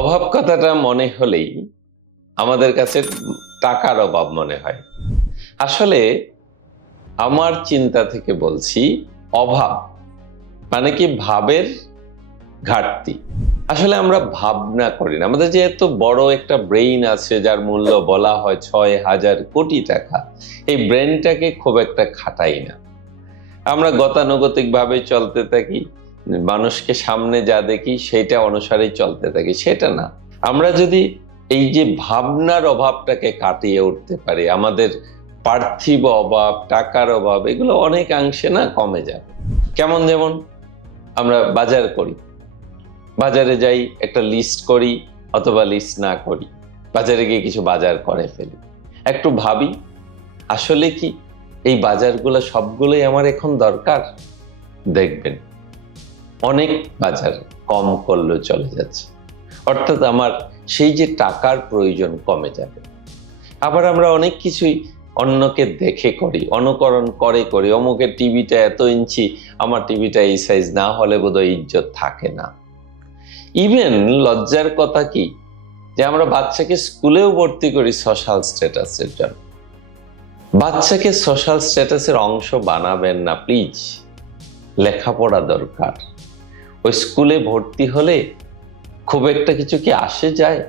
অভাব কথাটা মনে হলেই আমাদের কাছে টাকার অভাব মনে হয়। আসলে আমার চিন্তা থেকে বলছি অভাব মানে কি ভাবের ঘাটতি? আসলে আমরা ভাবনা করি না। আমাদের যেহেতু বড় একটা ব্রেইন আছে যার মূল্য বলা হয় ছয় হাজার কোটি টাকা, এই ব্রেনটাকে খুব একটা খাটাই না। আমরা গতানুগতিক ভাবে চলতে থাকি মানুষকে সামনে যা দেখি সেটা অনুসারেই চলতে থাকি, সেটা না। আমরা যদি এই যে ভাবনার অভাবটাকে কাটিয়ে উঠতে পারি, আমাদের পার্থিব অভাব, টাকার অভাব, এগুলো অনেকাংশে না কমে যাবে। কেমন যেমন আমরা বাজার করি। বাজারে যাই, একটা লিস্ট করি অথবা লিস্ট না করি, বাজারে গিয়ে কিছু বাজার করে ফেলি। একটু ভাবি, আসলে কি এই বাজারগুলো সবগুলোই আমার এখন দরকার? দেখবেন। অনেক বাজার কম করলেও চলে যাচ্ছে। অর্থাৎ আমার সেই যে টাকার প্রয়োজন কমে যাবে। আবার আমরা অনেক কিছুই অন্যকে দেখে করি, অনুকরণ করে করি। অমুকের টিভিটা এত ইঞ্চি, আমার টিভিটা এই সাইজ না হলে বোধহয় ইজ্জত থাকে না। ইভেন লজ্জার কথা কি? যে আমরা বাচ্চাকে স্কুলেও ভর্তি করি সোশ্যাল স্ট্যাটাসের জন্য। বাচ্চাকে সোশ্যাল স্ট্যাটাসের অংশ বানাবেন না প্লিজ লেখাপড়া দরকার। ওই স্কুলে ভর্তি হলে খুব একটা কিছু কি আসে যায়?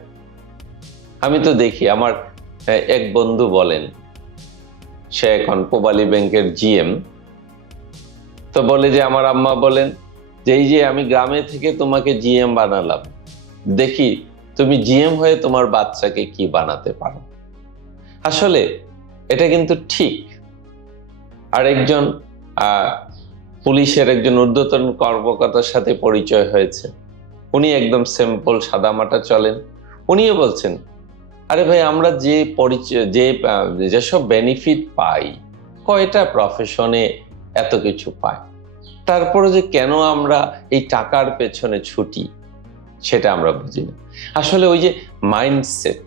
আমি তো দেখি, আমার এক বন্ধু বলেন, সে এখন পোবালি ব্যাংকের জিএম, তো বলে যে, আমার আম্মা বলেন যে, এই যে, আমি গ্রামে থেকে তোমাকে জিএম বানালাম, দেখি তুমি জিএম হয়ে তোমার বাচ্চাকে কি বানাতে পারো? আসলে এটা কিন্তু ঠিক। আর একজন পুলিশের একজন ঊর্ধ্বতন কর্মকর্তার সাথে পরিচয় হয়েছে। উনি একদম সিম্পল সাদামাটা চলেন। উনিও বলছেন, আরে ভাই, আমরা যে পরিচয়, যে যেসব বেনিফিট পাই, কয়টা প্রফেশনে এত কিছু পাই? তারপরে যে কেন আমরা এই টাকার পেছনে ছুটি, সেটা আমরা বুঝি না। আসলে ওই যে মাইন্ডসেট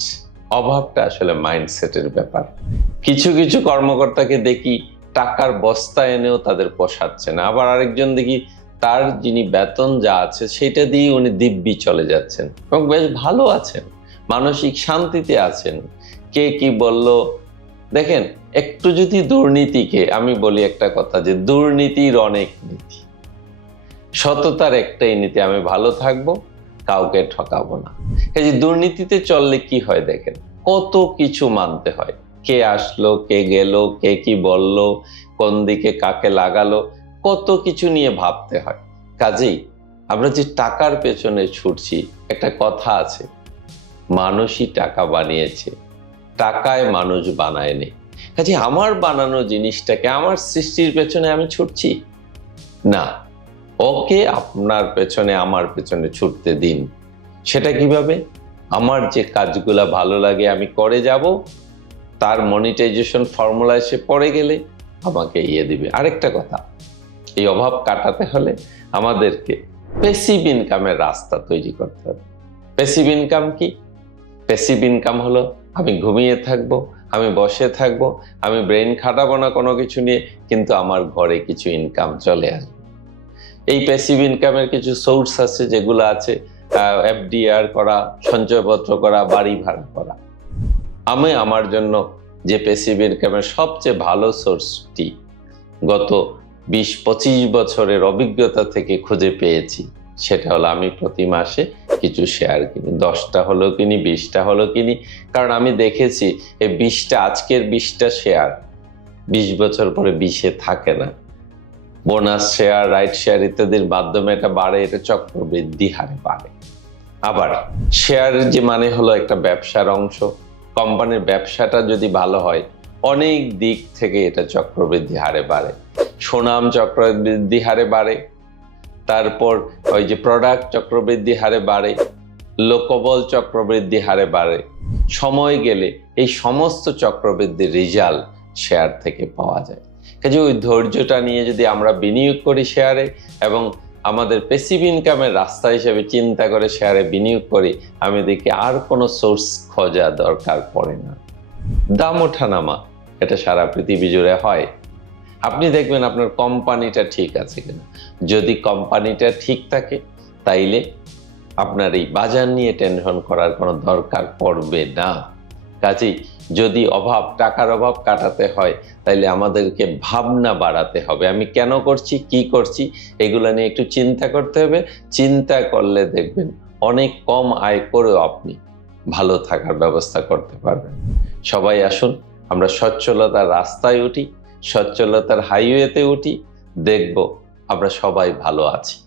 অভাবটা আসলে মাইন্ডসেটের ব্যাপার। কিছু কিছু কর্মকর্তাকে দেখি টাকার বস্তা এনেও তাদের পোষাচ্ছে না। আবার আরেকজন দেখি তার যিনি বেতন যা আছে সেটা দিয়ে উনি দিব্যি চলে যাচ্ছেন এবং বেশ ভালো আছেন, মানসিক শান্তিতে আছেন। কে কি বলল, দেখেন, একটু যদি দুর্নীতিকে আমি বলি একটা কথা যে দুর্নীতির অনেক নীতি। সততার একটাই নীতি, আমি ভালো থাকব, কাউকে ঠকাবো না। এই যে দুর্নীতিতে চললে কি হয় দেখেন, কত কিছু মানতে হয়। কে আসলো, কে গেল, কে কি বলল, কোন দিকে কাকে লাগালো, কত কিছু নিয়ে ভাবতে হয়। কাজেই আমরা যে টাকার পেছনে ছুটছি, একটা কথা আছে, মানুষই টাকা বানিয়েছে, টাকায় মানুষ বানায়নি। কাজে আমার বানানো জিনিসটাকে আমার সৃষ্টির পেছনে আমি ছুটছি? না, ওকে আপনার পেছনে, আমার পেছনে ছুটতে দিন। সেটা কীভাবে? আমার যে কাজগুলা ভালো লাগে, আমি করে যাব তার মনিটাইজেশন ফর্মুলা এসে পড়ে গেলে আমাকে ইয়ে দিবে। আরেকটা কথা, এই অভাব কাটাতে হলে আমাদেরকে পেসিভ ইনকামের রাস্তা তৈরি করতে হবে। পেসিভ ইনকাম কি? পেসিভ ইনকাম হলো আমি ঘুমিয়ে থাকব, আমি বসে থাকব, আমি ব্রেন খাটাবো না কোনো কিছু নিয়ে, কিন্তু আমার ঘরে কিছু ইনকাম চলে আসবে। এই প্যাসিভ ইনকামের কিছু সোর্স আছে যেগুলো আছে এফডিআর করা, সঞ্চয়পত্র করা, বাড়ি ভাড়া করা। আমি আমার জন্য যে প্যাসিভ ইনকামের সবচেয়ে ভালো সোর্সটি গত বিশ পঁচিশ বছরের অভিজ্ঞতা থেকে খুঁজে পেয়েছি, সেটা হলো আমি প্রতি মাসে কিছু শেয়ার কিনি। দশটা হলো কিনি, বিশটা হলো কিনি। কারণ আমি দেখেছি এই বিশটা, আজকের বিশটা শেয়ার বিশ বছর পরে বিশে থাকে না। বোনাস শেয়ার, রাইট শেয়ার ইত্যাদির মাধ্যমে এটা বাড়ে, এটা চক্রবৃদ্ধি হারে বাড়ে। আবার শেয়ার যে মানে হলো একটা ব্যবসার অংশ কোম্পানির ব্যবসাটা যদি ভালো হয়, অনেক দিক থেকে এটা চক্রবৃদ্ধি হারে বাড়ে। সুনাম চক্রবৃদ্ধি হারে বাড়ে, তারপর ওই যে প্রোডাক্ট চক্রবৃদ্ধি হারে বাড়ে, লোকবল চক্রবৃদ্ধি হারে বাড়ে। সময় গেলে এই সমস্ত চক্রবৃদ্ধির রেজাল্ট শেয়ার থেকে পাওয়া যায়। কাজে ওই ধৈর্যটা নিয়ে যদি আমরা বিনিয়োগ করি শেয়ারে এবং আমাদের পেসিভ ইনকামের রাস্তা হিসেবে চিন্তা করে শেয়ারে বিনিয়োগ করি, আমি দেখি আর কোনো সোর্স খোঁজা দরকার পড়ে না। দাম ওঠানামা, এটা সারা পৃথিবী জুড়ে হয়। আপনি দেখবেন আপনার কোম্পানিটা ঠিক আছে কিনা। যদি কোম্পানিটা ঠিক থাকে, তাইলে আপনার এই বাজার নিয়ে টেনশন করার কোনো দরকার পড়বে না। কাজেই যদি অভাব, টাকার অভাব কাটাতে হয়, তাইলে আমাদেরকে ভাবনা বাড়াতে হবে। আমি কেন করছি, কি করছি, এগুলো নিয়ে একটু চিন্তা করতে হবে। চিন্তা করলে দেখবেন অনেক কম আয় করেও আপনি ভালো থাকার ব্যবস্থা করতে পারবেন। সবাই আসুন, আমরা সচ্ছলতার রাস্তায় উঠি সচ্ছলতার হাইওয়েতে উঠি, দেখব আমরা সবাই ভালো আছি।